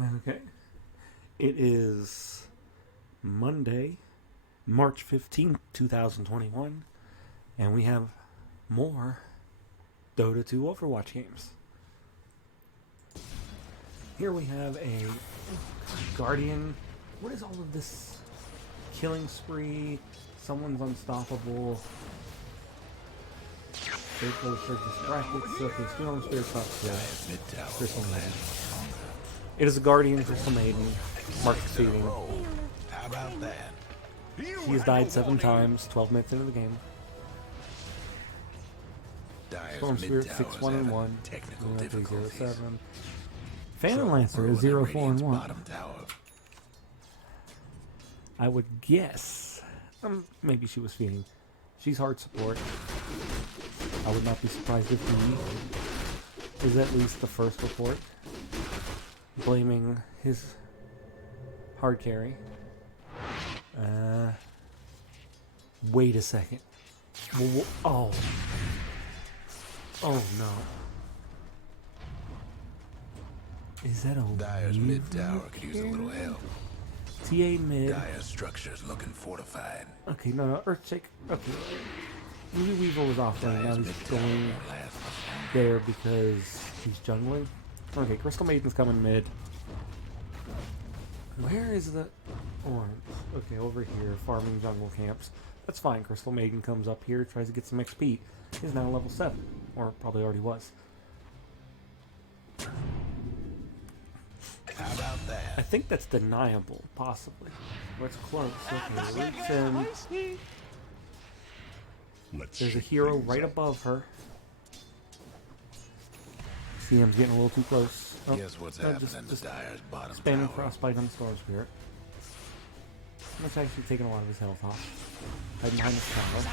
Okay. It is Monday, March 15th, 2021, and we have more Dota 2 Overwatch games. Here we have a Guardian. What is all of this? Killing spree. Someone's unstoppable. Staples are distracted. Okay, Storm Spirit Fox. Yeah. Crystal Maiden. It is a Guardian Crystal Maiden. Mark succeeding. How about that? She has died 7 times, 12 minutes into the game. Storm Spirit 6-1-1. Technical 3-0-7. Phantom Lancer is 0-4-1. I would guess. Maybe she was feeding. She's hard support. I would not be surprised if he is at least the first report blaming his hard carry. Wait a second. Oh. Oh no. Is that a Dire's mid tower could use a little help. TA mid. Dire structure's looking fortified. Okay, no, Earthshake. Okay. Maybe Weevil was off lane. Now he's going there because he's jungling. Okay, Crystal Maiden's coming mid. Where is the orange? Okay, over here, farming jungle camps. That's fine. Crystal Maiden comes up here, tries to get some XP. He's now level 7. Or probably already was. How about that? I think that's deniable, possibly. What's close? Okay, roots in. There's a hero right above her. CM's getting a little too close. Oh, Guess what's no, happening to Dire's bottom spamming tower? Frostbite on Storm Spirit. That's actually taking a lot of his health off. Hiding behind this tower.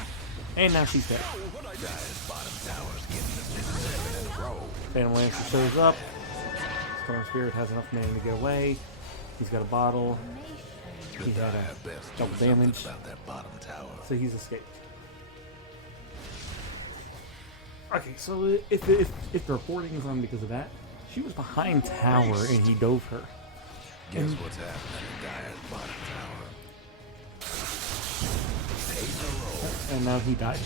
And now she's dead. Dire's bottom tower's getting the 7 in a row. Phantom Lancer shows up. Storm Spirit has enough mana to get away. He's got a bottle. He had a Best double do something damage. about that bottom tower. So he's escaped. Okay, so if the reporting is on because of that, she was behind tower and he dove her. Guess what's happening to Dire's bottom tower? And now he died.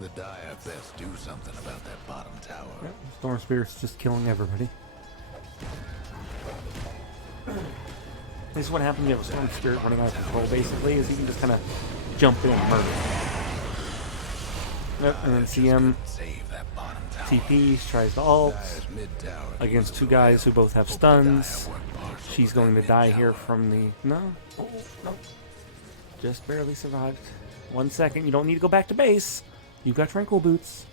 The Dire best do something about that bottom tower. Yep, Storm Spirit's just killing everybody. This is what happens when you have a Storm Spirit running out of control, basically, is you can just kind of jump in and murder. Yep, and then CM Save that bottom tower. TPs, tries to ult Dire's mid tower could against use a 2 little guys who help. both have Hope the stuns. Dire work partial She's with going to that die mid here tower. from the... No. Oh, no. Just barely survived. 1 second. You don't need to go back to base. You've got Tranquil Boots.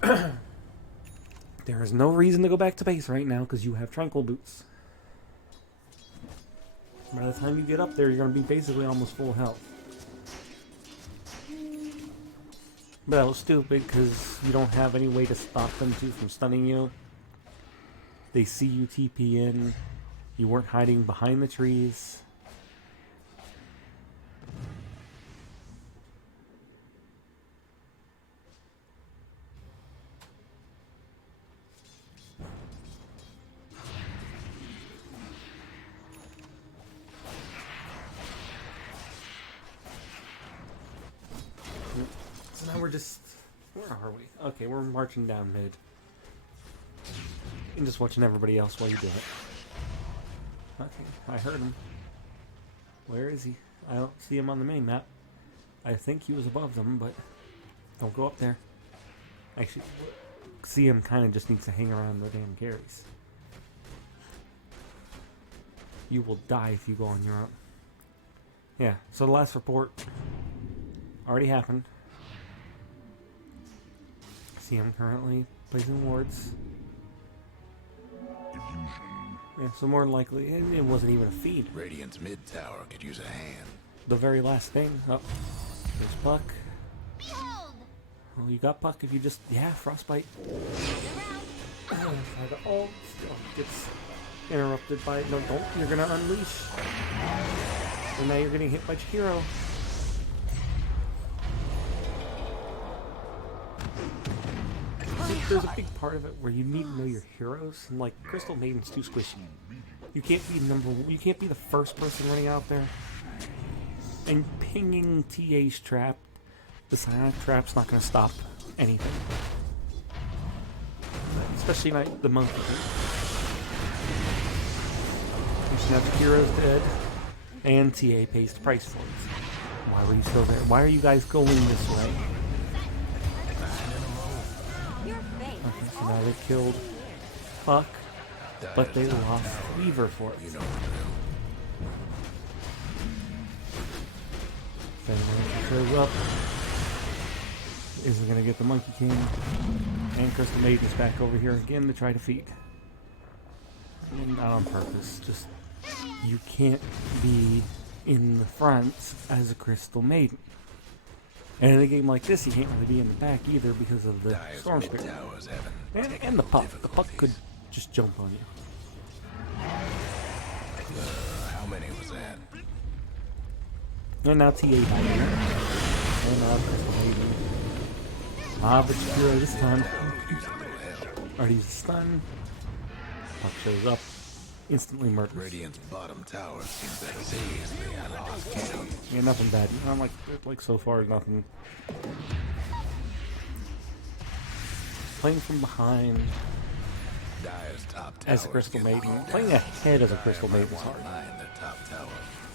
There is no reason to go back to base right now because you have Tranquil Boots. By the time you get up there, you're going to be basically almost full health. But that was stupid because you don't have any way to stop them from stunning you. They see you TP in. You weren't hiding behind the trees. So now we're just... Where are we? Okay, we're marching down mid. And just watching everybody else while you do it. Okay, I heard him. Where is he? I don't see him on the mini map. I think he was above them, but don't go up there. Actually, CM kind of just needs to hang around the damn carries. You will die if you go on your own. Yeah, so the last report already happened. CM currently placing wards. Yeah, so more than likely, it wasn't even a feed. Radiant's mid tower could use a hand. The very last thing. Oh, there's Puck. Well, you got Puck if you just... Yeah, Frostbite. Try to ult. Still gets interrupted by... No, don't. You're going to unleash. And now you're getting hit by Chihiro. there's a big part of it where you need to know your heroes, and like Crystal Maiden's too squishy. You can't be you can't be the first person running out there and pinging TA's trap. The Psionic trap's not going to stop anything, especially not the monkey. Now hero's dead, and TA pays the price for it. Why were you still there? Why are you guys going this way? Okay, so now they killed Puck, but they lost Weaver for it. Then shows up. Isn't going to get the Monkey King. And Crystal Maiden is back over here again to try to feed. And not on purpose. Just, you can't be in the front as a Crystal Maiden. And in a game like this, you can't really be in the back either because of the Storm Spirit. And the Puck. The Puck could just jump on you. How many was that? And now TA died. And now Crystal Maiden. But Shakira this time. Already used a stun. Puck shows up. Instantly murders. Radiant's bottom tower seems that seriously I lost count. Yeah, nothing bad. I'm like so far, nothing. Playing from behind Dire's top as a Crystal Maiden. Playing ahead as a Crystal Maiden is hard.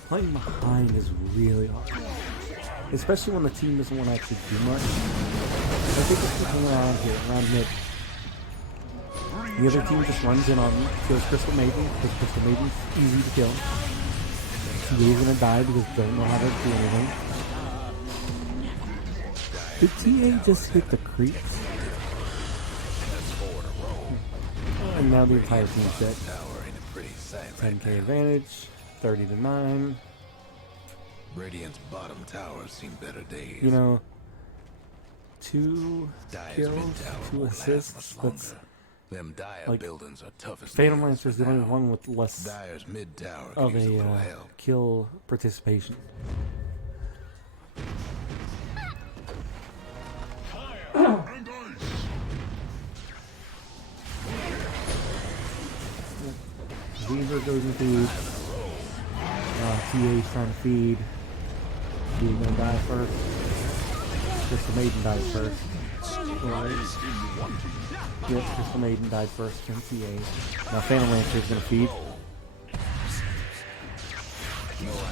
Playing behind is really hard. Especially when the team doesn't want to actually do much. I think it's hang around here, around mid. The other team just runs in on me, kills Crystal Maiden, because Crystal Maiden's easy to kill. TA's gonna die because they don't know how to do anything. Did TA just hit the creeps? And now the entire team's dead. 10k advantage, 30-9. Radiant's bottom towers seen better days. You know, 2 kills, 2 assists, that's them dire like buildings are tough as Phantom Lancer's the only one with less Dire's mid tower of a kill participation. Weaver goes into feed. TA's trying to feed. He's gonna die first. Crystal Maiden dies first. Yep, Crystal Maiden died first, then TA. Now Phantom Lancer's gonna feed.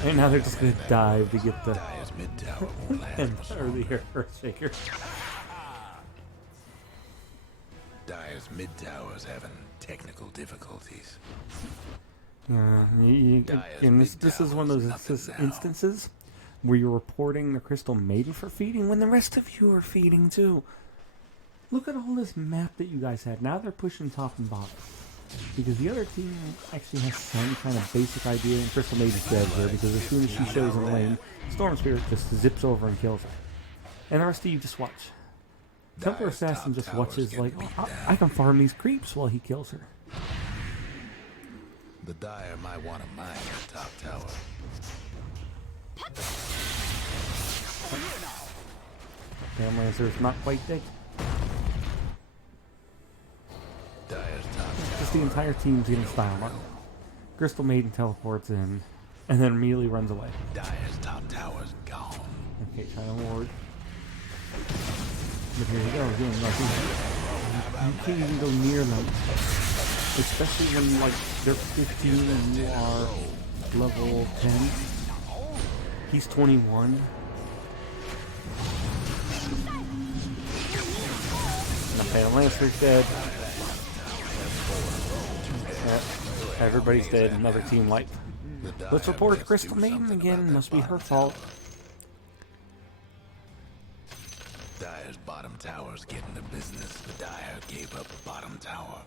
And now they're just gonna dive to get the earlier Earth Shaker. Dire's mid tower's having technical difficulties. And this is one of those instances where you're reporting the Crystal Maiden for feeding when the rest of you are feeding too. Look at all this map that you guys had. Now they're pushing top and bottom. Because the other team actually has some kind of basic idea, and Crystal Maiden's dead here because as soon as she shows in the lane, Storm Spirit just zips over and kills her. And the rest of you just watch. Templar Assassin just watches like, oh, I can farm these creeps while he kills her. The Dire might want to mine the top tower. Phantom Lancer's not quite dead. Dire's top tower. Just the entire team's getting style on. Crystal Maiden teleports in, and then immediately runs away. Dire's top tower's gone. Okay, try to ward. But here you go, doing nothing. You can't even go near them. Especially when, like, they're 15 and you are level 10. He's 21. And the Phantom Lancer's dead. Yeah, everybody's dead. Another team life. Let's report Crystal Maiden again. Must be her fault. Dire's bottom tower's getting the business. The Dire gave up the bottom tower.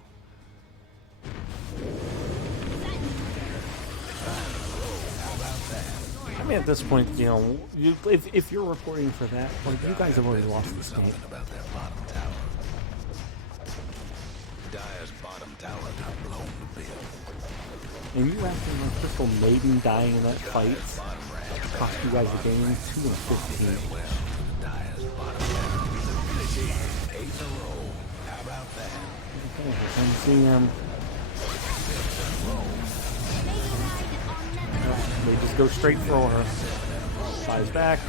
I mean, at this point, you know, if you're reporting for that, like, you guys have already lost this game. About that bottom tower. Dire's bottom tower got blown to bits. And you after the Crystal Maiden dying in that fight cost you guys the game 2 and 15. Dire's bottom tower. 8 in a row. How about I can see him. Oh, they just go straight for her. Flies back.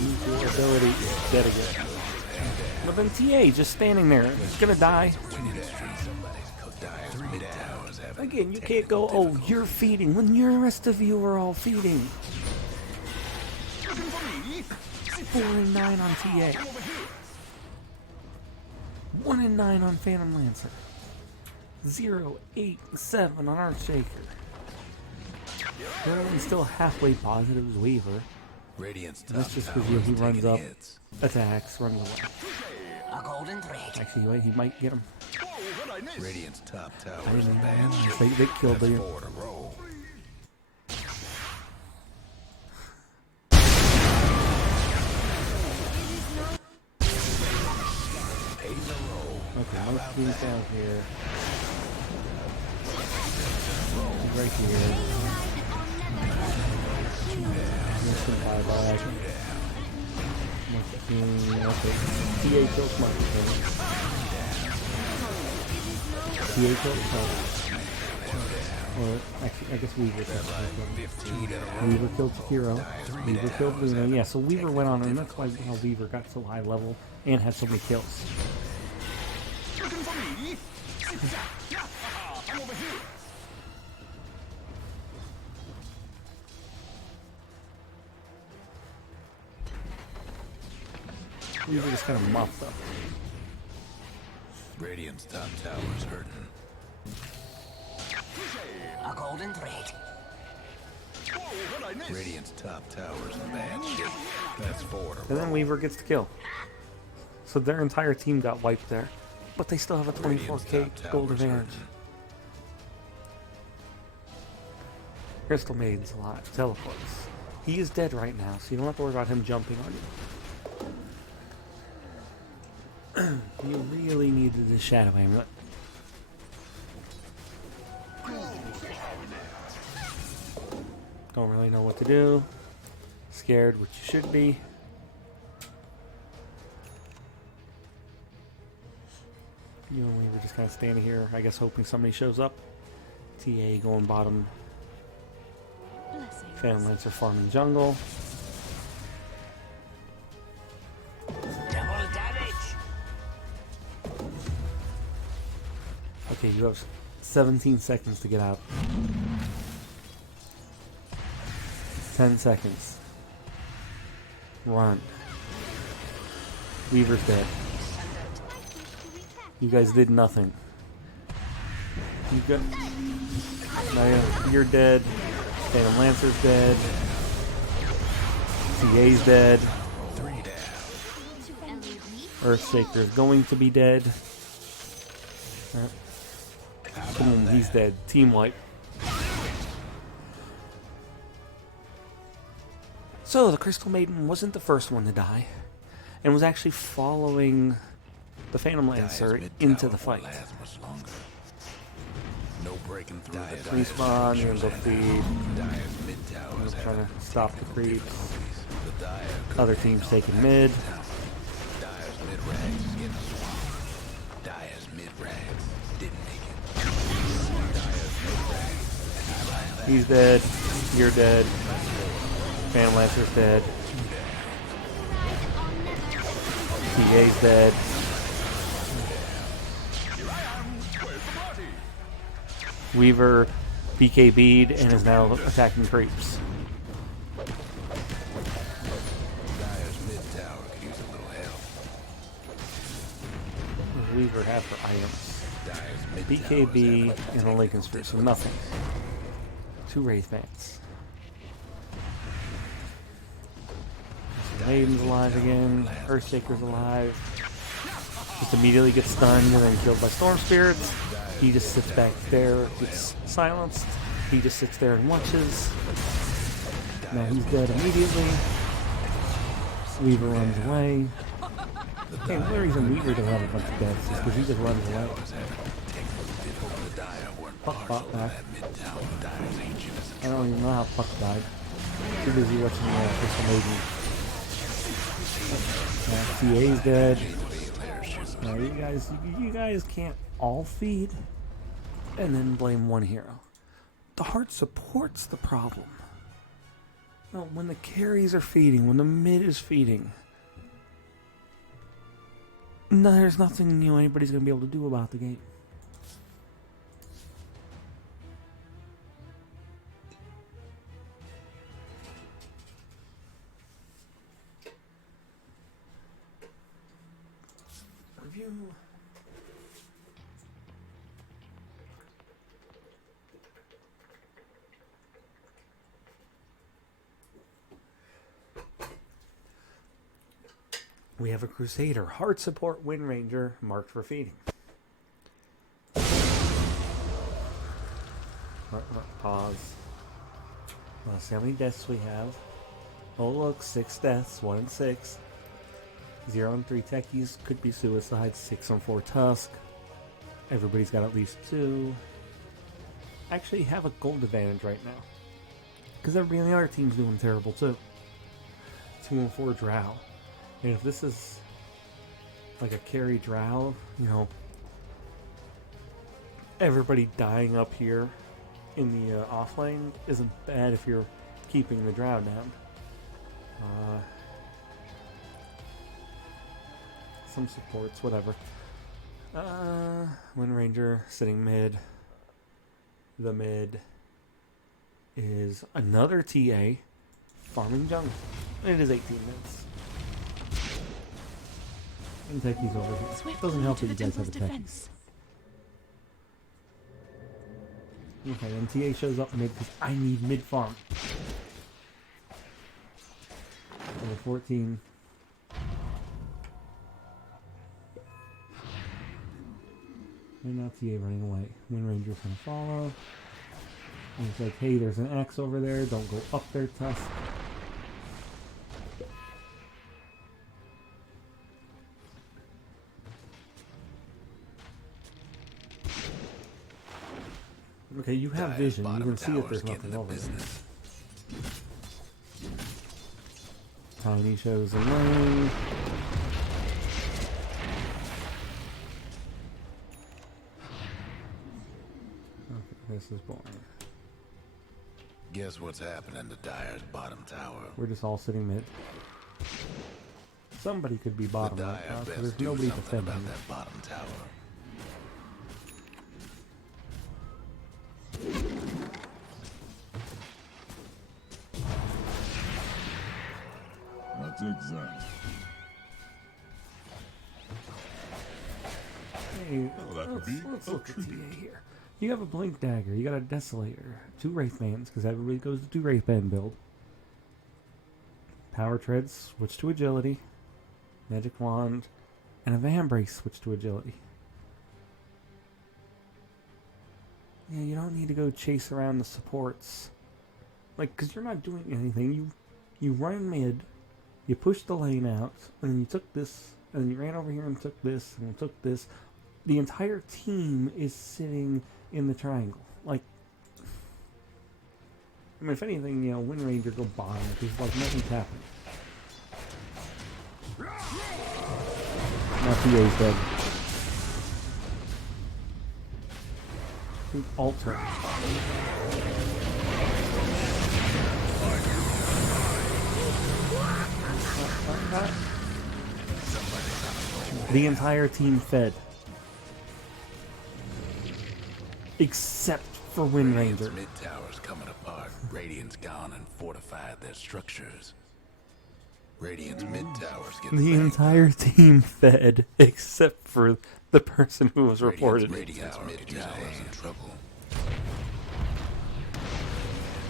Use your ability. Dead again. But then TA just standing there. He's gonna die. Again, you can't go, oh, you're feeding, when the rest of you are all feeding. 4 and 9 on TA. 1 and 9 on Phantom Lancer. 0, 8, 7 on Archshaker. The only still halfway positive is Weaver. That's just because he runs up, attacks, runs away. Actually, wait, he might get him. Radiant's top tower I is didn't advanced. know. They killed the. Forward a roll. Okay, my team's down here. Right here. Just gonna buy back. Okay. TA kills my team. TA kills Or, actually, I guess Weaver killed Weaver killed Hero. Weaver killed Luna. Yeah, so Weaver went on, and that's why how Weaver got so high level and had so many kills. Weaver just kind of mopped up. Radiant's top tower is hurting. A golden thread. Radiant's top tower's in bad shape. That's forward a And then roll. Weaver gets the kill. So their entire team got wiped there. But they still have a 24k gold advantage. Crystal Maiden's alive. Teleports. He is dead right now, so you don't have to worry about him jumping on you. You really needed the Shadow Amulet. Don't really know what to do. Scared, which you should be. You and we were just kind of standing here, I guess, hoping somebody shows up. TA going bottom. Phantom Lancer farming jungle. Double damage. Okay, you have 17 seconds to get out. 10 seconds. Run. Weaver's dead. You guys did nothing. You got. Now you're dead. Phantom Lancer's dead. CA's dead. Earthshaker is going to be dead. Boom, he's dead. Team wipe. So, the Crystal Maiden wasn't the first one to die, and was actually following the Phantom Lancer into the fight. No breaking through the Respawn, you're gonna go feed. I'm trying to stop the creeps. Other team's taking mid. Dyer's mid-range is getting swamped. Dyer's mid-range didn't make it. Dyer's mid-range. He's dead. You're dead. Phantom Lancer's dead. TA's dead. Weaver BKB'd and is now attacking creeps. Dyer's mid-tower could use a little help. Weaver have her items. Dyer's BKB and a Lincoln Sphere, so nothing. 2 Wraith Bands. Maiden's alive again. Earthshaker's alive. Just immediately gets stunned and then killed by Storm Spirits. He just sits back there, gets silenced. He just sits there and watches. Now he's dead immediately. Weaver runs away. Hey, the reason Weaver doesn't have a bunch of deaths is because he just runs away. Puck back. I don't even know how Puck died. Too busy watching Crystal Maiden. TA's dead. Now you guys can't all feed and then blame one hero. The heart support's the problem. No, when the carries are feeding, when the mid is feeding, no, there's nothing anybody's gonna be able to do about the game. Review. We have a Crusader, Heart Support, Wind Ranger, marked for feeding. Pause. Let's see how many deaths we have. Oh look, 6 deaths, 1 and 6. 0 and 3 techies, could be suicide, 6 and 4 tusk. Everybody's got at least 2. Actually have a gold advantage right now. Because everybody on the other team's doing terrible too. 2 and 4 drow. And if this is like a carry drow, everybody dying up here in the off lane isn't bad if you're keeping the drow down. Some supports, whatever. Wind Ranger sitting mid. The mid is another TA farming jungle. It is 18 minutes. And techies over here. Swift Doesn't help to that the you guys have temple's a techie. defense. Okay, then TA shows up mid because I need mid farm. Number 14. And now TA running away. Wind Ranger's gonna follow. And it's like, hey, there's an axe over there. Don't go up there, Tusk. Okay, you have vision. You can see if there's nothing over there. Tiny shows a lane. Okay, this is boring. Guess what's happening to Dire's bottom tower? We're just all sitting mid. Somebody could be bottom right now, because there's nobody defending. About that bottom tower. That's exact. Hey, that could be let's a look at TA tribute. here. You have a Blink Dagger, you got a Desolator, 2 Wraith Bands, because everybody goes to 2 Wraith Band build. Power Tread, switch to Agility. Magic Wand, and a Vambrace, switch to Agility. Yeah, you don't need to go chase around the supports. Like, because you're not doing anything. You run mid, you push the lane out, and then you took this, and then you ran over here and took this, and took this. The entire team is sitting in the triangle. Like, I mean, if anything, Wind Ranger go bottom, because, like, nothing's happening. Now TA's dead. Alter. The entire team fed. Except for Wind Ranger. Mid tower's coming apart. Radiant's gone and fortified their structures. Radiant's mid towers getting The entire team fed, except for the person who was reported. Radiant's mid towers in trouble.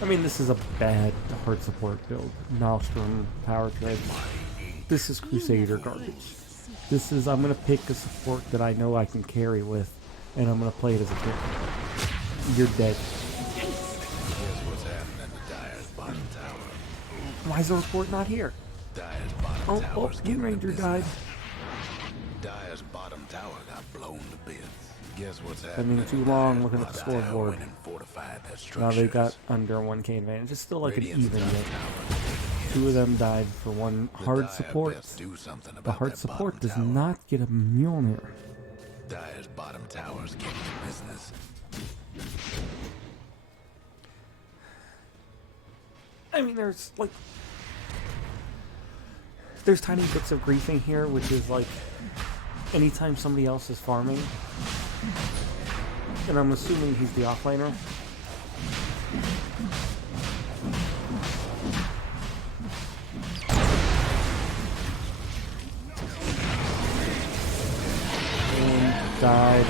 I mean, this is a bad hard support build. Maelstrom, Power Tread. This is Crusader garbage. This is, I'm going to pick a support that I know I can carry with, and I'm going to play it as a carry. You're dead. Guess what's happening to Dire's bottom tower? Why is the report not here? Dire's bottom tower's Wind Ranger died. Dire's bottom tower got blown to bits. Guess what's Spending happening? too long looking at the Dire scoreboard. went and fortified their Now they structures. got under 1k advantage. It's still like an Radiant's even top game. tower. two of them died for one hard Dire support. best do something The about hard that support bottom does tower. not get a Mjolnir. Dire's bottom tower's getting to business. I mean, there's tiny bits of griefing here, which is like anytime somebody else is farming, and I'm assuming he's the offlaner. And died.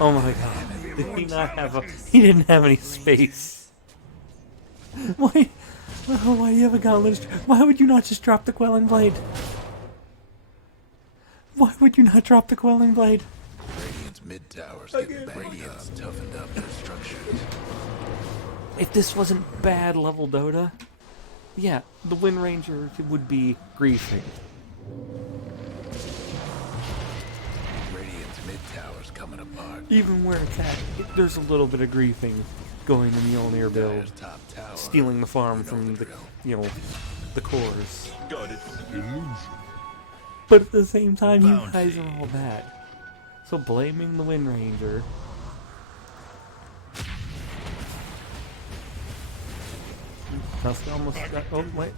Oh my god. Did he not have he didn't have any space. Why? Oh, why do you have a gauntlet? Why would you not just drop the Quelling Blade? Why would you not drop the Quelling Blade? Radiant's mid tower's getting banged. Radiant's toughened up their structures. If this wasn't bad level Dota, yeah, the Wind Ranger would be griefing. Radiant's mid tower's coming apart. Even where it's at, there's a little bit of griefing going in the Mjolnir build, Dire's top tower. stealing the farm You know from the the, drill. the cores. Got it. Illusion. But at the same time, you Bounty. guys are all bad. So blaming the Wind Ranger. Dusty almost got, oh wait,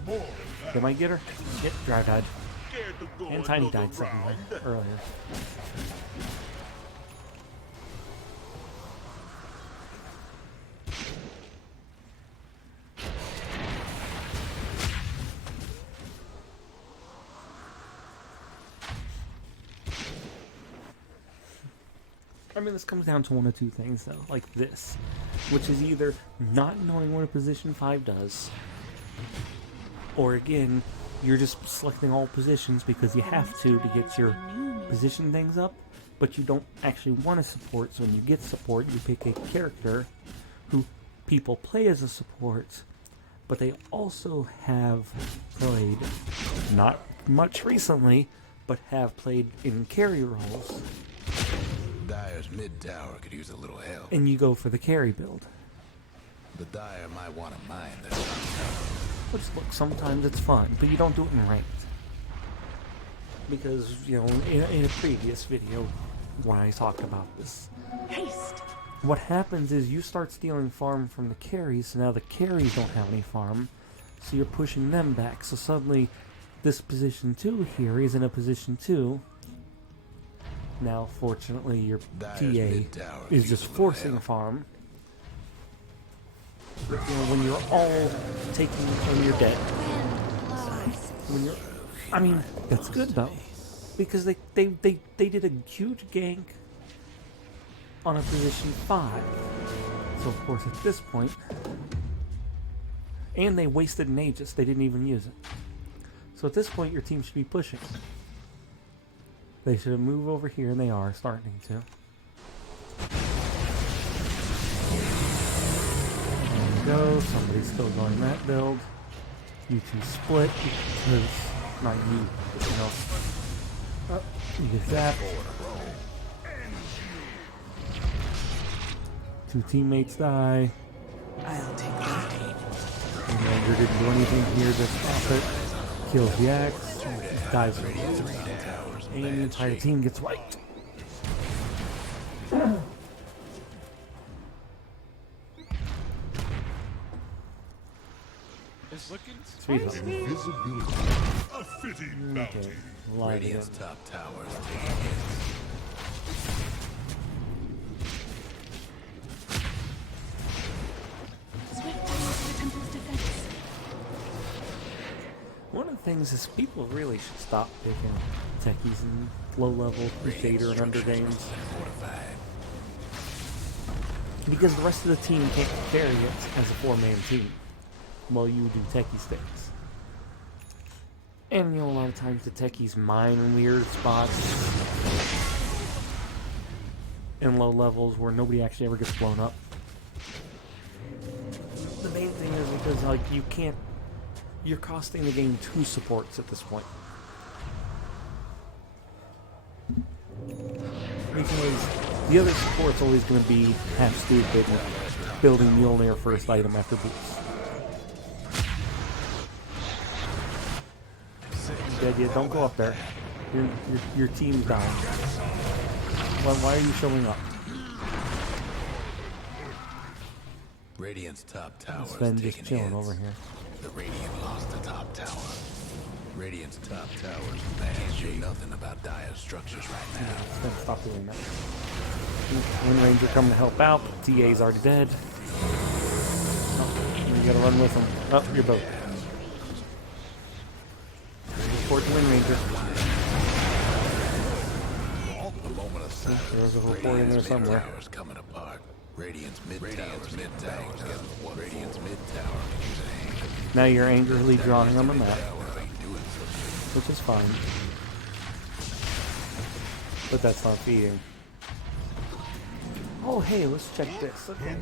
they might get her. Yep, Dry died. Scared to go And Tiny another died second round. earlier. I mean, this comes down to one of two things, though, like this, which is either not knowing what a position 5 does, or again, you're just selecting all positions because you have to get your position things up, but you don't actually want to support, so when you get support, you pick a character who people play as a support, but they also have played, not much recently, but have played in carry roles. Dire's mid tower could use a little help. And you go for the carry build. The Dire might want to mine their top tower. Which, look, sometimes it's fun, but you don't do it in ranked. Because, you know, in a previous video when I talked about this, Haste. what happens is you start stealing farm from the carries, so now the carries don't have any farm, so you're pushing them back. So suddenly, this position 2 here is in a position 2. Now, fortunately, your Dire's TA mid-tower is could just use a little forcing help. farm. You know, when you're all taking when you're dead. When you're, I mean, that's good though, because they did a huge gank on a position 5. So of course at this point, and they wasted an Aegis. They didn't even use it. So at this point, your team should be pushing. They should have moved over here, and they are starting to. There we go. Somebody's still going that build. You two split because not you, but you know. Oh, you get that. Two teammates die. I'll take that. And Ranger didn't do anything here to stop it. Kills the axe. Dies. And the entire team gets wiped. It's looking Sweet home. invisibility. A fitting bounty. Okay. Live again. Radiant's top tower is taking hits. Swift to the temple's defense. One of the things is people really should stop picking techies and low-level Crusader and under games. Fortified. Because the rest of the team can't carry it as a 4-man team while you do techie stakes. And you know, a lot of times the techies mine in weird spots in low levels where nobody actually ever gets blown up. The main thing is because like you can't, you're costing the game 2 supports at this point. Because the other support's always going to be half stupid, building Mjolnir first item after boots. Yeah, don't go up there. Your team's down. Why are you showing up? Radiant's top tower Sven is just taking chilling hits. over here. The Radiant lost the top tower. Radiant's top tower's can't do nothing about dire structures right now. Sven, stop doing that. Wind Ranger coming to help out. TA's already dead. Oh, you gotta run with him. Oh, your boat. Report the Wind Ranger. A moment of silence. There's a report in there somewhere. Tower's coming apart. Radiant's mid tower's getting what? Radiant's mid tower can use a hand. Now you're angrily drawing on the map, Tower ain't doing so which is fine. But that's not feeding. Oh, hey, let's check this. Okay.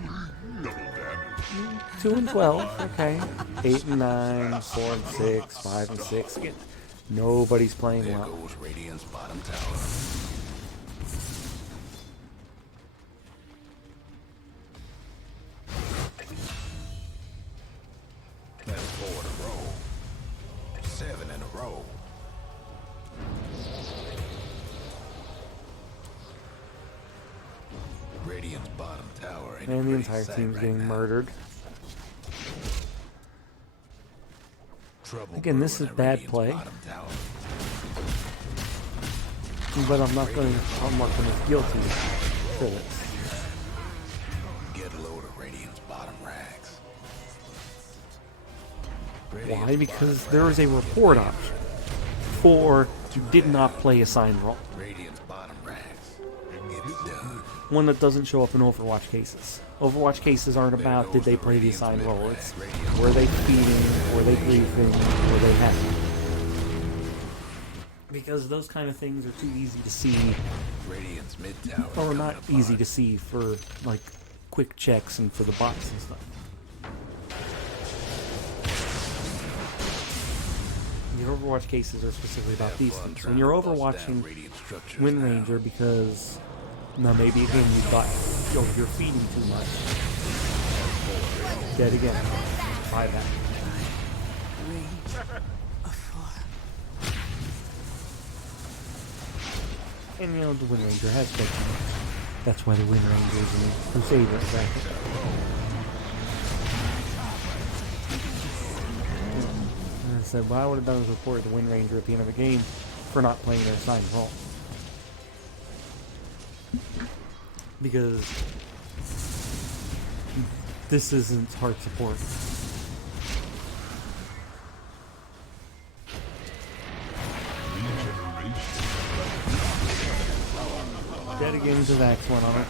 2 and 12. Okay. 8 and 9. 4 and 6. 5 and 6. Again, nobody's playing There well. goes Radiant's bottom tower. That's 4 in a row. 7 in a row. Radiant's bottom tower ain't And the pretty entire sight team's right getting now. murdered. Trouble Again, this brewing is at bad Radiant's play. bottom tower. But I'm not marking as guilty for this. Get a load of Radiant's bottom rags. Why? Because there is a report option for did not play assigned role. Radiant's bottom rags. It's done. One that doesn't show up in Overwatch cases. Overwatch cases aren't about did they play the assigned role. It's were they feeding, were they briefing, were they happy. Because those kind of things are too easy to see, Radiant's mid tower. or not easy to see for like quick checks and for the bots and stuff. The Overwatch cases are specifically about these things. When you're overwatching Wind Ranger because now maybe again you thought, yo, you're feeding too much. Dead again. Buy that. And you know the Wind Ranger has been. That's why the Wind Ranger is in Crusader, exactly. And I said, well, I would have done is report the Wind Ranger at the end of the game for not playing their assigned role. Because this isn't hard support. Dead again to Vax one on it.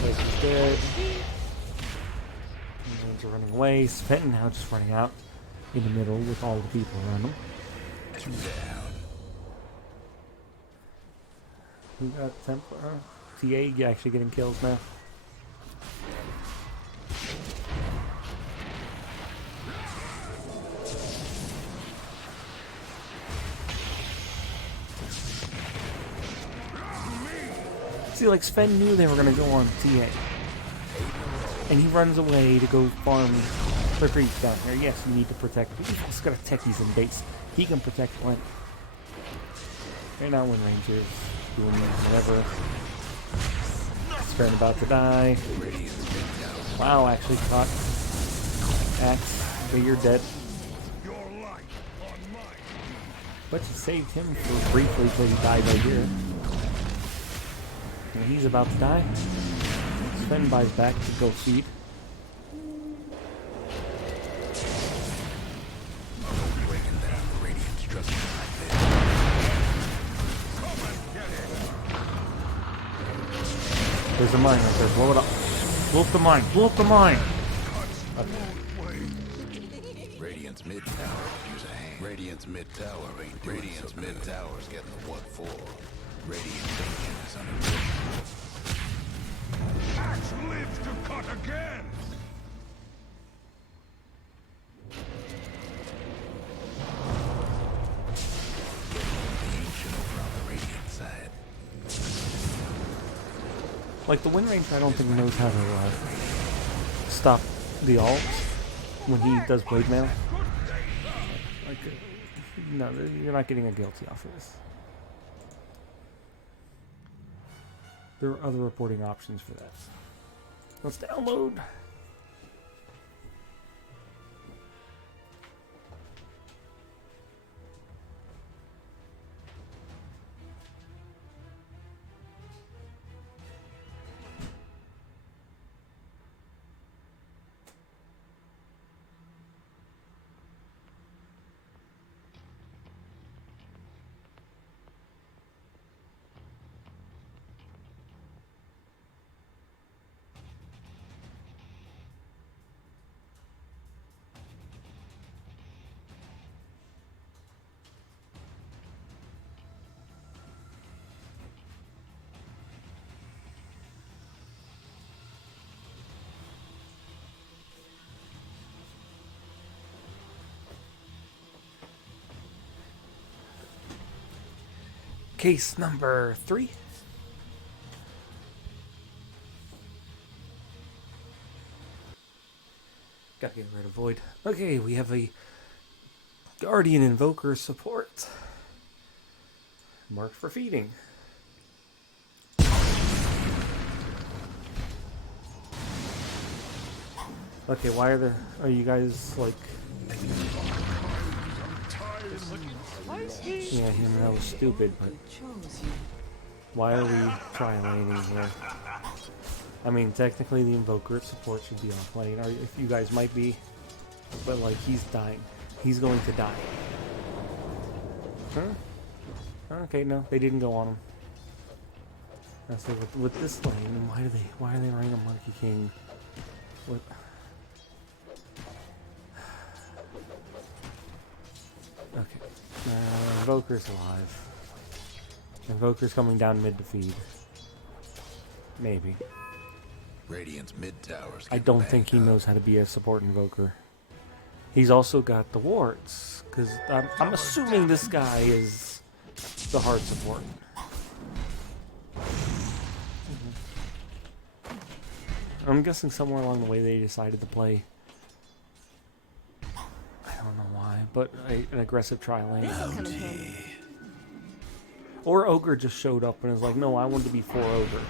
He's dead. Are running away. Sven now just running out in the middle with all the people around him. Two down. Who got Templar? TA actually getting kills now. See, like Sven knew they were going to go on TA. And he runs away to go farm the creeps down here. Yes, you need to protect. He's also got a techies in base. He can protect plenty. Right now, Wind Ranger's doing whatever. Sven about to die. Wow, actually caught. Axe, but you're dead. But you saved him for briefly till he died right here. And he's about to die. Sven buys back to go feed. There's a mine right there. Blow it up. Blow up the mine. Blow up the mine. Radiant's mid tower use a hand. Radiant's mid tower ain't doing Radiant's so mid tower's getting the what for. Radiant Nation is under pressure. Axe lives to cut again! The ancient over on the Radiant side. Like, the Wind Ranger, I don't think knows how to stop the ult when he does Blade Mail. Like, no, you're not getting a guilty off of this. There are other reporting options for that. Let's download. Case number 3. Gotta get rid of Void. Okay, we have a Guardian Invoker support. Marked for feeding. Okay, why are you guys like... Yeah, that was stupid, but why are we tri-laning here? I mean, technically the Invoker support should be off lane, or if you guys might be, but like, he's dying. He's going to die. Huh? Okay, no, they didn't go on him. So with this lane, why are they running a Monkey King? What? Okay. Invoker's alive. Invoker's coming down mid to feed. Maybe. Radiant's mid towers. I don't think he knows how to be a support Invoker. He's also got the wards, because I'm assuming this guy is the hard support. I'm guessing somewhere along the way they decided to play, I don't know why, but an aggressive tri-lane. Or Ogre just showed up and was like, no, I want to be 4 Ogre.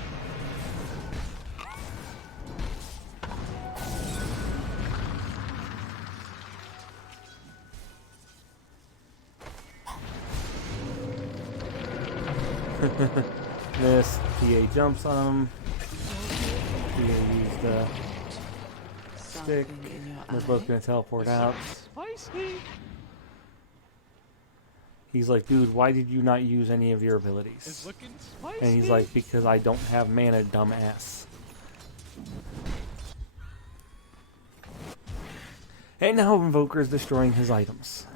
This PA jumps on him. PA used the stick. They're both gonna teleport out. He's like, dude, why did you not use any of your abilities? And he's like, because I don't have mana, dumbass. And now Invoker is destroying his items.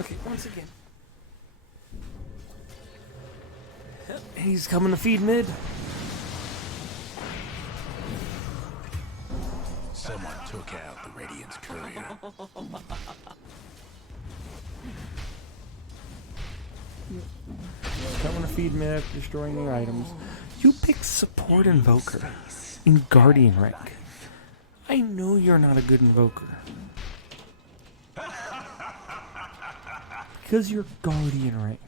Okay, once again. He's coming to feed mid. Someone took out the Radiant's courier. Coming to feed mid, destroying your items. You pick support Invoker in Guardian rank. I know you're not a good Invoker. Because you're Guardian rank.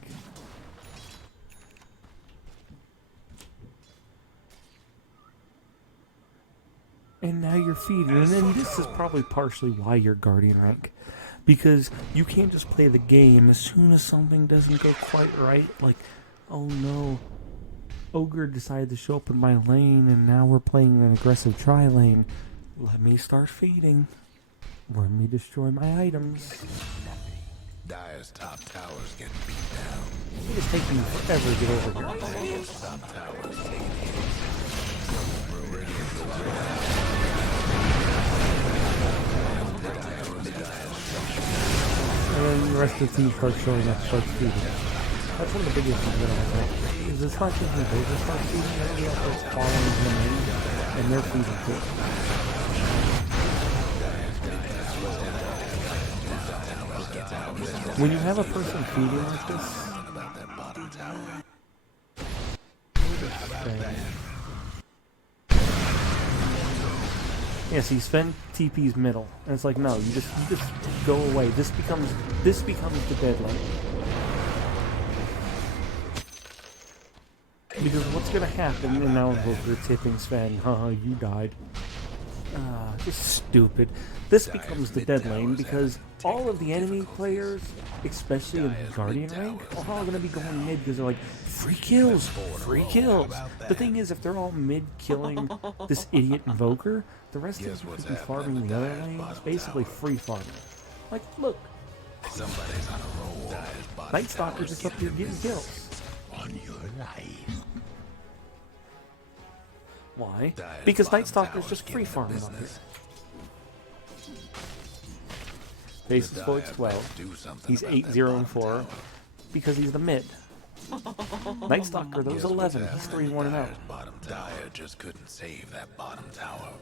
And now you're feeding. And then this is probably partially why you're Guardian rank. Because you can't just play the game as soon as something doesn't go quite right. Like, oh no, Ogre decided to show up in my lane and now we're playing an aggressive tri-lane. Let me start feeding. Let me destroy my items. Dire's top towers getting beat down. It is taking me forever to get over here. Radiant's top towers taking hits. And then the rest of the team starts showing up, starts feeding. That's one of the biggest things that I have. Is it's not just Invoker starts feeding, everybody else starts following them in, and they're feeding too. When you have a person feeding like this, Yeah, see, Sven TP's middle, and it's like, no, you just go away. This becomes the dead lane. Because what's gonna happen? And now we're tipping Sven. Haha, you died. Just stupid. This becomes the dead lane because all of the enemy players, especially in Guardian rank, are all gonna be going mid because they're like, free kills, free kills. The thing is, if they're all mid killing this idiot Invoker, the rest of them could be farming the other lanes, basically free farming. Like, look, Somebody's on a roll. Night Stalker just up here getting kills. On your life. Why? Because Night Stalker's just free farming up here. Base is 4-12. He's 8-0-4 because he's the mid. Night Stalker, those 11. He's 3-1-0. Bottom tower just couldn't save that bottom tower.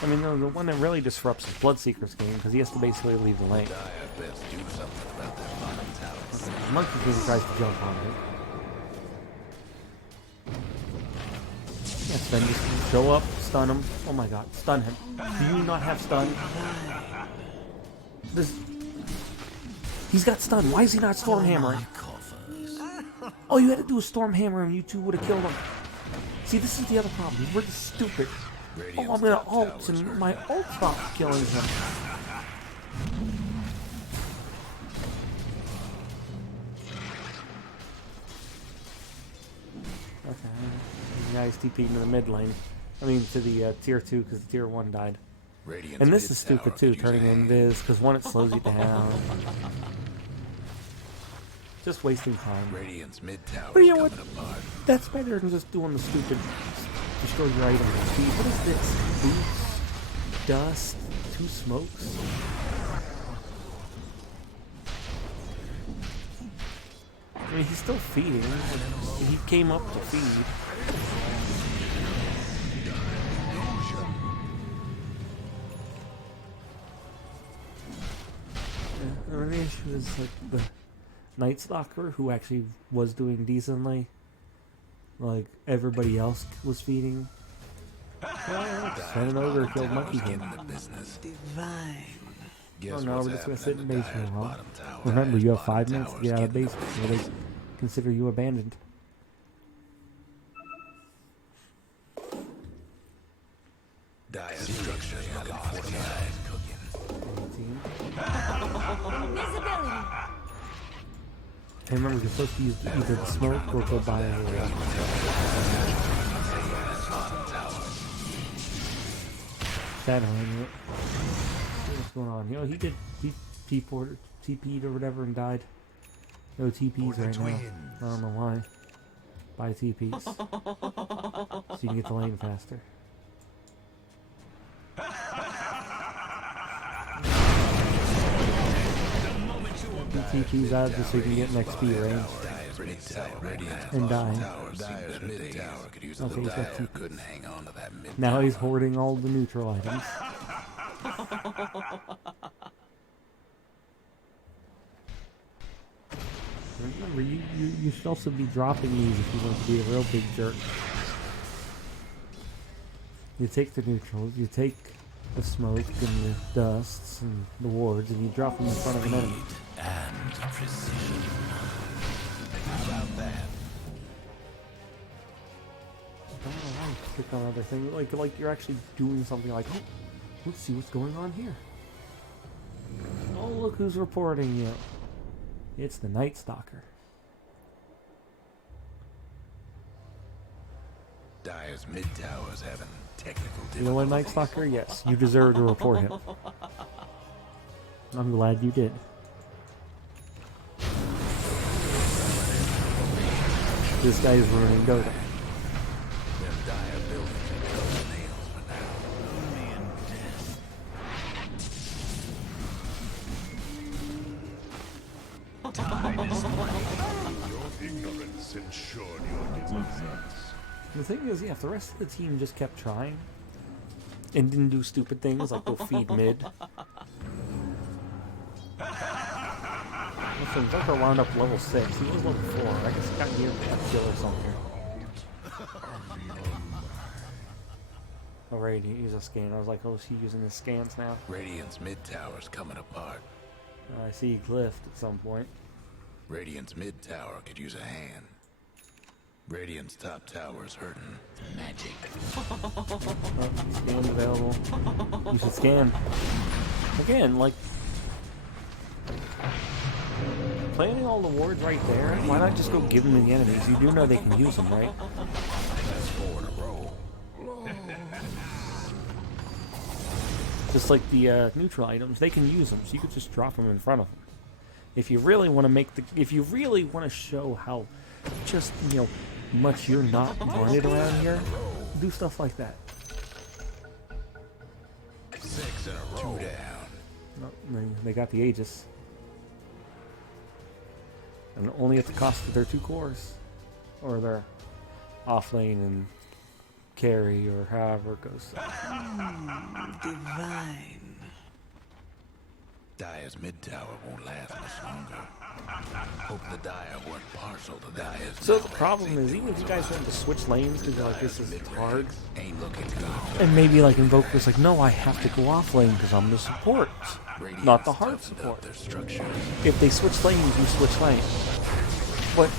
I mean, the one that really disrupts is Bloodseeker's game because he has to basically leave the lane. Dire best do something about that bottom tower. Okay, Monkey King tries to jump on it. Yes, then just show up, stun him. Oh my god, stun him. Do you not have stun? He's got stun. Why is he not Stormhammering? All you had to do was Stormhammer and you two would have killed him. See, this is the other problem. We're just stupid. Oh, I'm gonna ult and my ult stopped killing him. Okay. Guys TP'd into the mid lane. I mean, to the tier 2 because the tier 1 died. And this is stupid too, turning invis, because one, it slows you down. Just wasting time. Radiant's mid tower. But you know what? That's better than just doing the stupid destroy your item speed. What is this? Boots, dust, 2 smokes. I mean, he's still feeding. He came up to feed. The issue is like the Night Stalker, who actually was doing decently. Like everybody else was feeding. Sven and Ogre killed Monkey King. Divine. Oh no, we're just gonna sit in base for a while. Remember, you have 5 minutes to get out of base before they consider you abandoned. Dire structures looking fortified. Invisibility. Hey, remember, you're supposed to use either the smoke or go by a shadowing it. What's going on? You know, he TP'd or whatever and died. No TPs right now. I don't know why. Buy TPs. So you can get the lane faster. TP's out just so you can get an XP range. And die. Okay, he's got TPs. Now he's hoarding all the neutral items. Remember, you should also be dropping these if you want to be a real big jerk. You take the neutrals, you take the smoke and the dusts and the wards, and you drop them in front of an enemy. And precision. How about that? I don't know why you click on other thing. Like you're actually doing something like, oh, let's see what's going on here. Oh, look who's reporting you. It's the Night Stalker. Dire's mid tower's having technical difficulties. You know what, Night Stalker? Yes, you deserve to report him. I'm glad you did. This guy is ruining Dota. Your ignorance ensured your deliverance. The thing is, yeah, if the rest of the team just kept trying and didn't do stupid things like go feed mid. Listen, Joker wound up level 6. He was level 4. I guess he got near that kill or something. Alright, he used a scan. I was like, oh, is he using his scans now? Radiant's mid tower's coming apart. I see he glyphed at some point. Radiant's mid tower could use a hand. Radiant's top tower's hurting. Magic. Oh, scan available. You should scan. Again, like... planting all the wards right there, why not just go give them to the enemies? You do know they can use them, right? That's 4 in a row. Just like the neutral items, they can use them, so you could just drop them in front of them. If you really want to make the... if you really want to show how just, you know, much you're not wanted around here, do stuff like that. 6 in a row. 2 down. No, they got the Aegis. And only at the cost of their 2 cores. Or their offlane and carry, or however it goes. Divine. Dire's mid tower won't last much longer. Hope the Dire weren't partial to Dire's. So the problem is, even if you guys want to switch lanes because you're like, this is hard, Ain't looking good. and maybe like Invoker's like, no, I have to go off lane because I'm the support, not the hard support. Their structure. If they switch lanes, you switch lane. But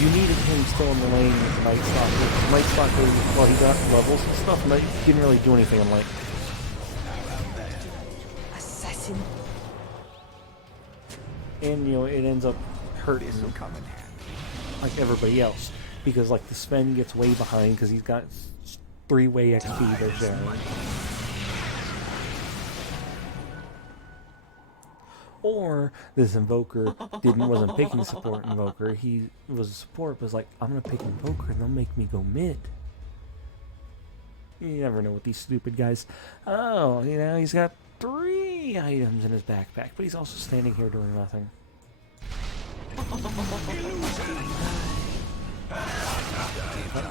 you needed him still in the lane with Night Stalker. Night Stalker, well, he got levels and stuff, and he didn't really do anything in lane. Assassin. And, you know, it ends up hurting like everybody else. Because, like, the Sven gets way behind because he's got 3-way XP they're sharing. Or this Invoker wasn't picking support Invoker. He was a support, but was like, I'm going to pick Invoker and they'll make me go mid. You never know with these stupid guys. Oh, you know, he's got 3 items in his backpack, but he's also standing here doing nothing.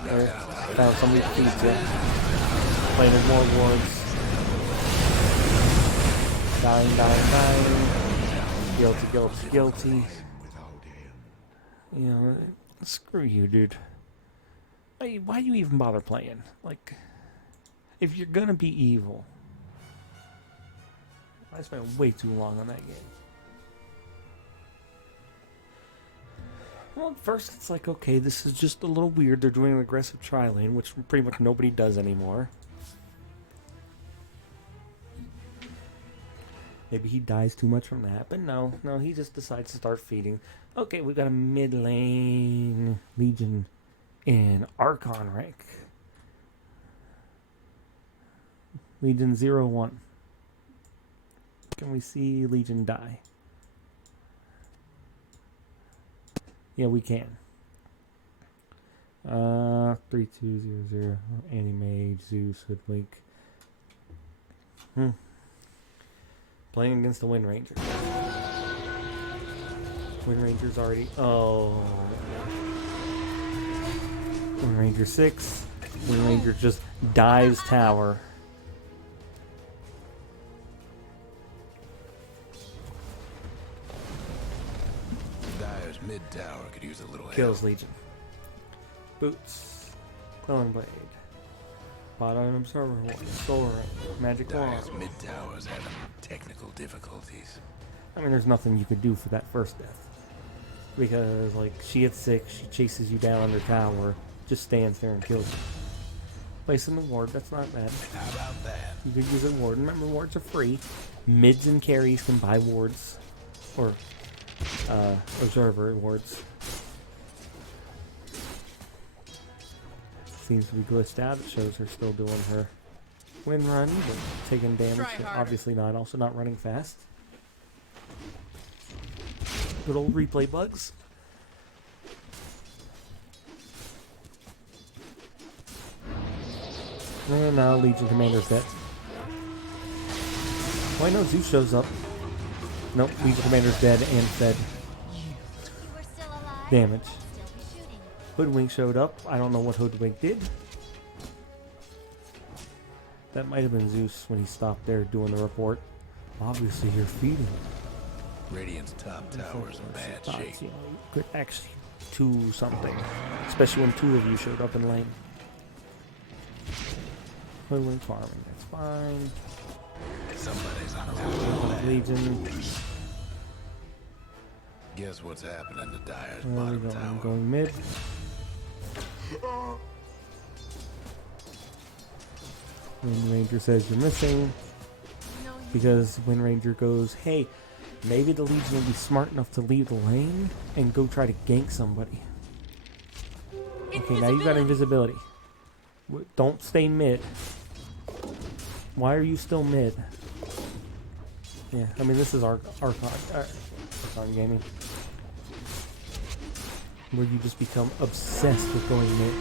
There, found somebody to feed to. Playing with more wards. Dying. Guilty. You know, screw you, dude. Why do you even bother playing? Like, if you're gonna be evil. I spent way too long on that game. Well, at first it's like, okay, this is just a little weird. They're doing an aggressive tri-lane, which pretty much nobody does anymore. Maybe he dies too much from that, but no, he just decides to start feeding. Okay, we got a mid lane Legion in Archon rank. Legion 0-1. Can we see Legion die? Yeah, we can. 3200. Anti-Mage, Zeus, Hoodwink. Playing against the Wind Ranger. Wind Ranger's already... oh. Wind Ranger 6. Wind Ranger just dives tower. Dire's mid tower could use a little Kills help. Legion. Boots. Quelling Blade. Bot on Observer Horn. Solar Ring. Magic Wand. Dire's mid tower's having technical difficulties. I mean, there's nothing you could do for that first death. Because, like, she gets sick, she chases you down under tower, just stands there and kills you. Place in the ward, that's not bad. How about that? You could use a ward. Remember, wards are free. Mids and carries can buy wards. Or, observer wards. Seems to be glitched out. It shows her still doing her wind run, but taking damage. But obviously not. Also not running fast. Good old replay bugs. And now Legion Commander's dead. Well, I know Zeus shows up. Nope, Legion Commander's dead and fed You were still alive. damage. Still be shooting. Hoodwink showed up. I don't know what Hoodwink did. That might have been Zeus when he stopped there doing the report. Obviously, you're feeding. Radiant's top tower's in bad Thoughts, shape. you know, you could actually do something. Especially when 2 of you showed up in lane. Hoodwink farming. That's fine. Somebody's on a Legion. Guess what's happening to Dyer's Where are we bottom going? tower? Going mid. Wind Ranger says you're missing. Because Wind Ranger goes, hey, maybe the Legion will be smart enough to leave the lane and go try to gank somebody. Okay, now you got invisibility. Don't stay mid. Why are you still mid? Yeah, I mean, this is Archon gaming. Where you just become obsessed with going mid.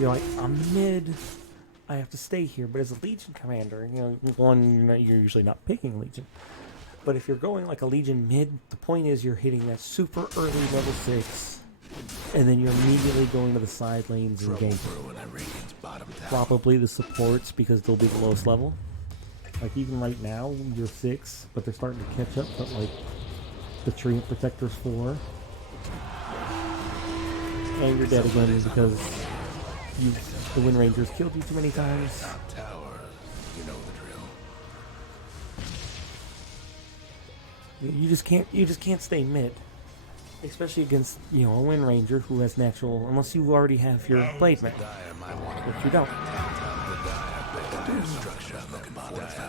You're like, I'm mid. I have to stay here. But as a Legion commander, you know, one, you're usually not picking Legion. But if you're going like a Legion mid, the point is you're hitting that super early level 6. And then you're immediately going to the side lanes and ganking. Probably the supports because they'll be the lowest level. Like even right now, you're 6, but they're starting to catch up. But like the Treant Protector's 4. And you're dead again because the Wind Rangers killed you too many times. Tower, you know the drill. You just can't stay mid. Especially against, you know, a Wind Ranger who has natural, unless you already have your Blade Man, which you don't.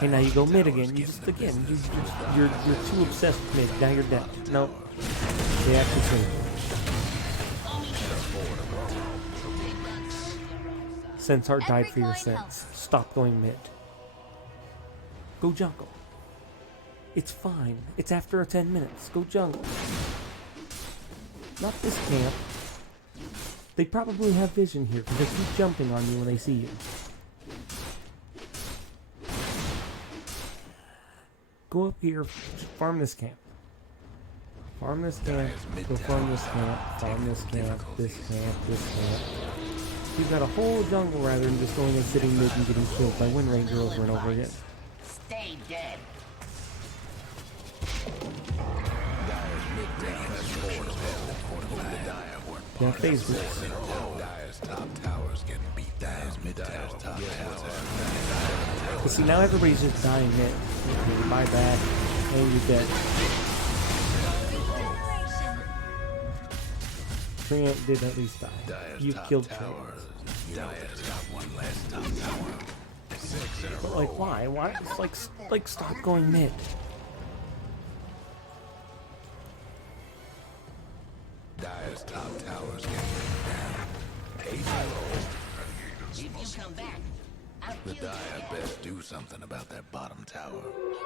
And now you go mid again. You just you're too obsessed with mid. Now you're dead. Nope. They actually swing. Centaur died for your sins. Stop going mid. Go jungle. It's fine. It's after 10 minutes. Go jungle. Not this camp. They probably have vision here because they keep jumping on you when they see you. Go up here, farm this camp. Farm this camp, go farm this camp, farm this camp, this camp, this camp. You've got a whole jungle rather than just going and sitting mid and getting killed by Wind Ranger over and over again. Stay dead. Yeah, phase moves. Dyer's top tower's getting beat down. Dyer's top tower. But see, now everybody's just dying mid. You buy back, and you're dead. Treant did at least die. You killed Treant. Dyer's got one last top tower. But like, why? Why? It's like stop going mid. Dyer's top tower's getting beat down. If you come back, I'll The kill you. Dyer best do something about that bottom tower.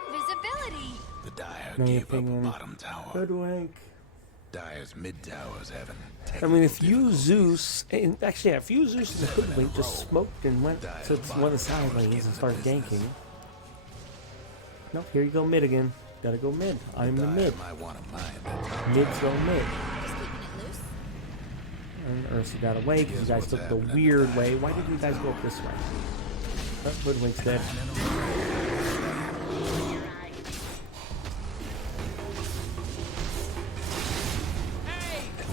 Invisibility. The Dyer No gave up a opinion. bottom tower. Hoodwink. Dyer's mid tower's having I mean, if technical you difficulties. Zeus, and actually, yeah, if you Zeus and the Hoodwink just smoked and went to one of the side lanes and started ganking. Nope, here you go mid again. Gotta go mid. I'm the Dyer mid. might want to mind that top Mid's go mid. Just keeping it loose. And Ursa got away because you guys took the weird way. Why didn't you guys go up this way? Oh, Hoodwink's dead.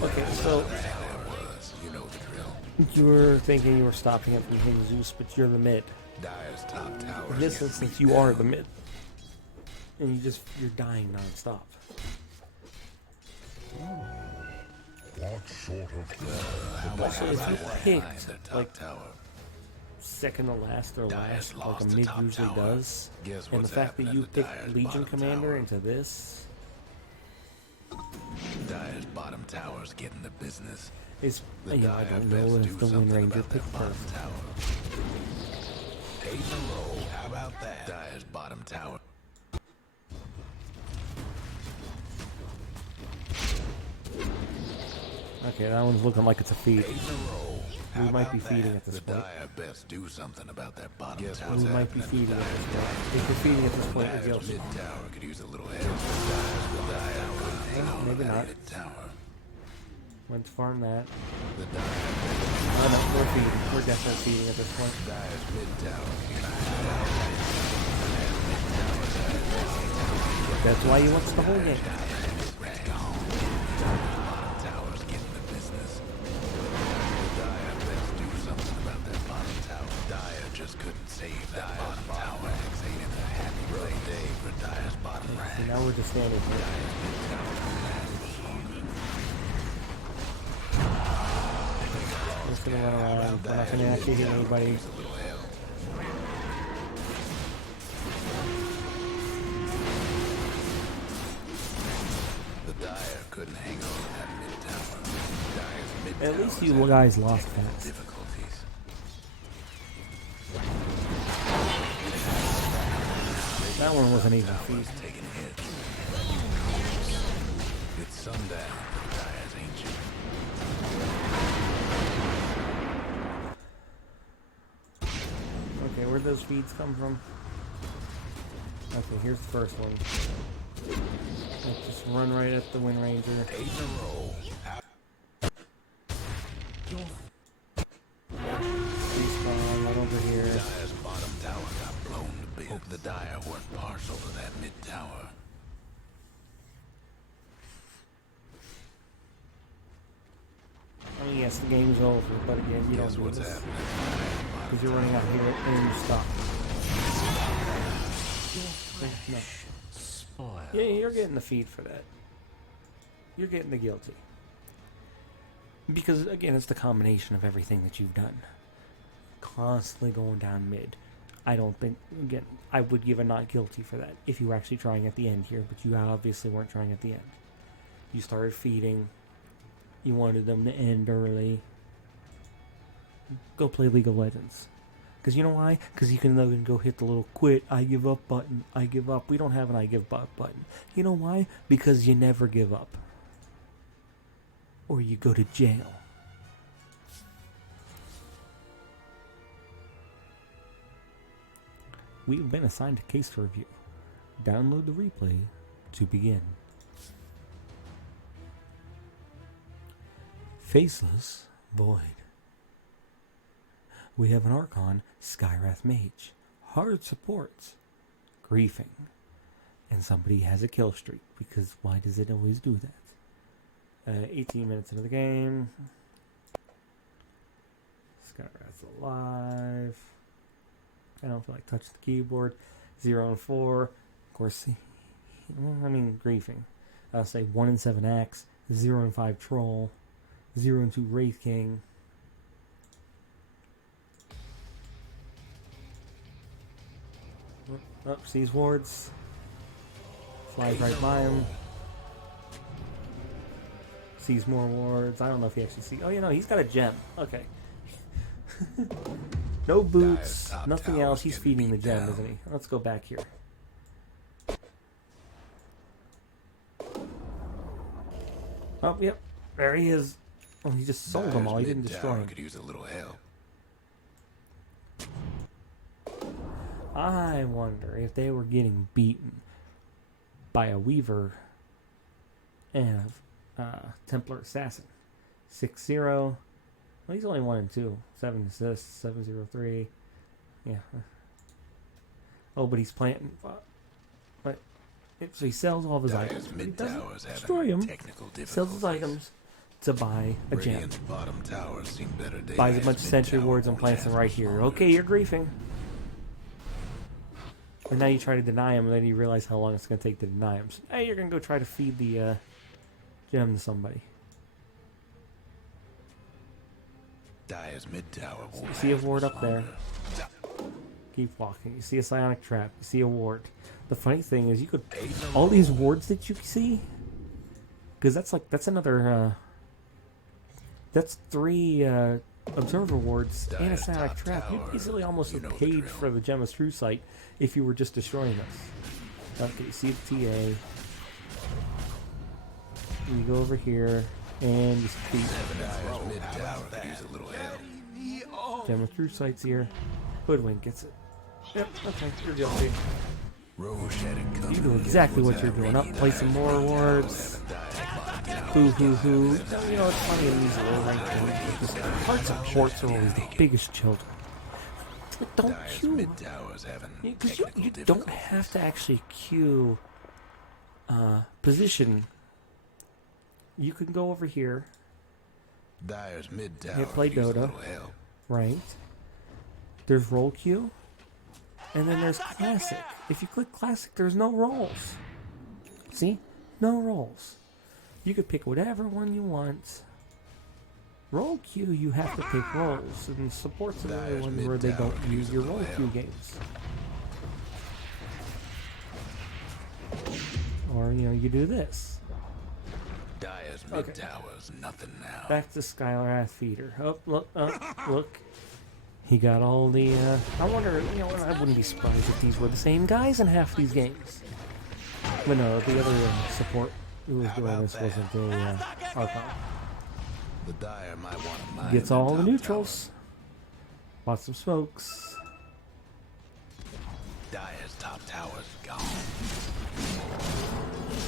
Okay, so you know the drill. you were thinking you were stopping it from hitting Zeus, but you're the mid. Dyer's top tower. In this instance, you are the mid. And you're dying non-stop. What sort of Also, if you picked, the top like, tower. second to last or Dyer's last, like a lost the mid top usually tower. does, Guess and the what's fact that happening you to picked Dyer's Legion bottom Commander tower? into this Dyer's bottom tower's getting the business. is, The you know, I Dyer don't best know do if the Wind something Ranger about that picked bottom first. tower. 8 in a row. How about that? Dyer's bottom tower. Okay, that one's looking like it's a feed. 8 in a row. We How might be about feeding that? at this The point. Dyer best do something about that bottom tower. We might be feeding at this point. If we're feeding at this point, we're Dyer's guilty. mid tower could use a little help. The Dyer couldn't hang on Maybe to that not. mid tower. Let's farm that. The Dyer Oh no, we're feeding. We're definitely feeding at this point. Dyer's mid tower. That's why you watch the whole game. Tower's getting the business. The Dyer best do something about that bottom tower. Dyer just couldn't save save that bottom tower. Ain't in a happy place day for Dire's bottom So rank. now we're just standing here. We're just gonna run around. We're not gonna actually hit anybody. The Dire couldn't hang on to that mid tower. Dire's mid At tower least was you having guys lost technical fast. difficulties. That one wasn't even feed. Tower's taking hits. It's sundown for the Dire's ancient. Okay, where'd those feeds come from? Okay, here's the first one. Let's just run right at the Wind Ranger. Respawn right over here. Dire's bottom tower got blown to bits. Hope the Dire weren't partial to that mid tower. I mean, yes, the game's over, but again, you Guess don't do what's this. happening? Because you're running out here and then you stop. No. Yeah, you're getting the feed for that. You're getting the guilty. Because, again, it's the combination of everything that you've done. Constantly going down mid. I don't think, again, I would give a not guilty for that if you were actually trying at the end here, but you obviously weren't trying at the end. You started feeding. You wanted them to end early. Go play League of Legends. Because you know why? Because you can then go hit the little quit, I give up button. I give up. We don't have an I give up button. You know why? Because you never give up. Or you go to jail. We've been assigned a case to review. Download the replay to begin. Faceless Void. We have an Archon, Skywrath Mage. Hard supports. Griefing. And somebody has a kill streak, because why does it always do that? 18 minutes into the game. Skywrath's alive. I don't feel like touching the keyboard. 0 and 4. Of course, I mean, griefing. I'll say 1 and 7 Axe. 0 and 5 Troll. 0 and 2 Wraith King. Oh, sees wards. Flies right by him. Sees more wards. I don't know if he actually sees. Oh, you know, he's got a gem. Okay. No boots. Nothing else. He's feeding the gem, isn't he? Let's go back here. Oh, yep. There he is. Oh, he just sold them all. He didn't destroy them. Could use a little help. I wonder if they were getting beaten by a Weaver and a Templar Assassin. 6-0. Well, he's only 1 and 2. 7 assists. 7-0-3. Yeah. Oh, but he's planting. But so he sells all of his items. He doesn't destroy them. Sells his items to buy a gem. Bottom towers seem better. Buys a bunch of sentry wards and plants them right here. Okay, you're griefing. And now you try to deny him, and then you realize how long it's going to take to deny him. So, hey, you're going to go try to feed the gem to somebody. Dire's mid tower. You see a ward up there. Keep walking. You see a psionic trap. You see a ward. The funny thing is, you could all these wards that you see, because that's another. That's 3 observer wards and a psionic trap. You'd easily almost have paid for the Gem of True Sight if you were just destroying us. Okay, you see the TA. You go over here and just feed. Gem of True Sight's here. Hoodwink gets it. Yep, okay, you're guilty. You know exactly what you're doing. Up, play some more wards. Hoo hoo hoo. You know, it's funny in these low ranked games. Just hearts and ports are always the biggest children. But don't queue. Because you don't have to actually queue position. You can go over here. Dire's mid tower. Hit play Dota. Right. There's roll queue. And then there's Classic. If you click Classic, there's no roles. See? No roles. You could pick whatever one you want. Role queue, you have to pick roles. And support's another one where they don't use your role queue games. Or, you know, you do this. Dyer's Okay. mid tower's nothing now. Back to Skylar Ass Feeder. Oh, look, look. He got all the, I wonder, you know, I wouldn't be surprised if these were the same guys in half these games. But no, the other support who was doing this wasn't a, Archon. The Dyer might want to mine Gets the all the top neutrals. Lots of smokes. tower. Dyer's top tower's gone.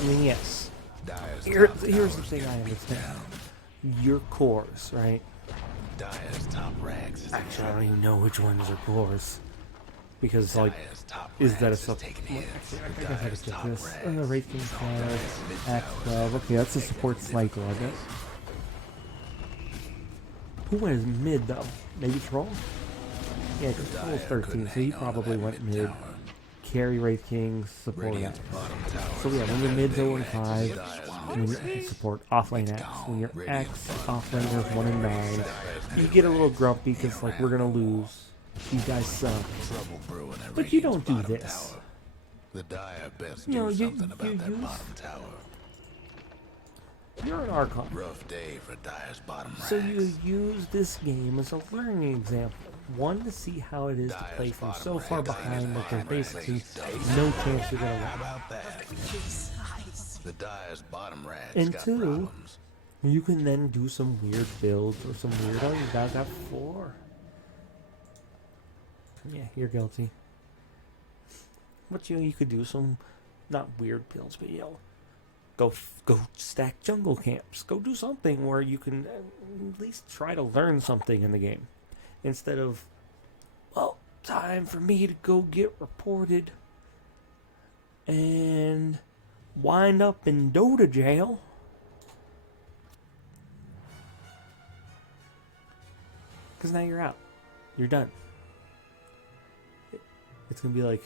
I mean, yes. Dyer's Here's top the tower's thing I getting understand. down. Your cores, right? Dyer's top rags is Actually, I don't even know which ones are cores. Because, like, Dyer's top is that a rags sub? taking hits. I guess I could Dyer's check top this. rags. Wraith King 5, Axe 12. Okay, that's a support sniper, I guess. Who went mid, though? Maybe Troll? Yeah, because Troll's 13, so he probably went mid. Carry Wraith King, support Radiant's Axe. bottom tower. So yeah, when your mid's 0 and 5, when your support offlane Axe. When your Axe offlane is 1 and 9, you get a little grumpy because like we're gonna lose. You guys suck. Trouble brewing at But you don't Radiant's do bottom this. tower. The Dyer best You know, do you something about that use- bottom tower. You're an Archon. Rough day for Dyer's bottom rags. So you use this game as a learning example. One, to see how it is to play from so far behind that there's basically no chance you're gonna win. About that. The Dyer's bottom rags And got two, problems. you can then do some weird builds or some weird. Oh, you guys got 4. Yeah, you're guilty. But you could do some not weird builds, but go stack jungle camps. Go do something where you can at least try to learn something in the game, instead of, well, time for me to go get reported and wind up in Dota jail. Because now you're out. You're done. It's going to be like,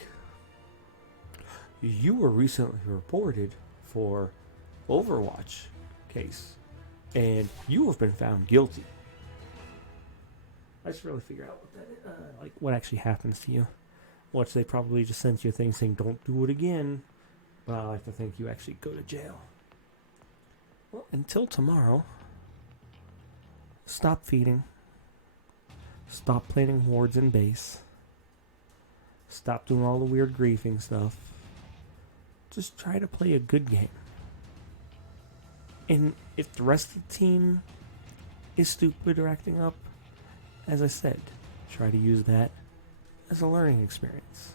you were recently reported for Overwatch case, and you have been found guilty. I should really figure out what that like what actually happens to you. Which they probably just sent you a thing saying don't do it again. But I like to think you actually go to jail. Well, until tomorrow, stop feeding. Stop planning wards in base. Stop doing all the weird griefing stuff. Just try to play a good game. And if the rest of the team is stupid or acting up, as I said, try to use that as a learning experience.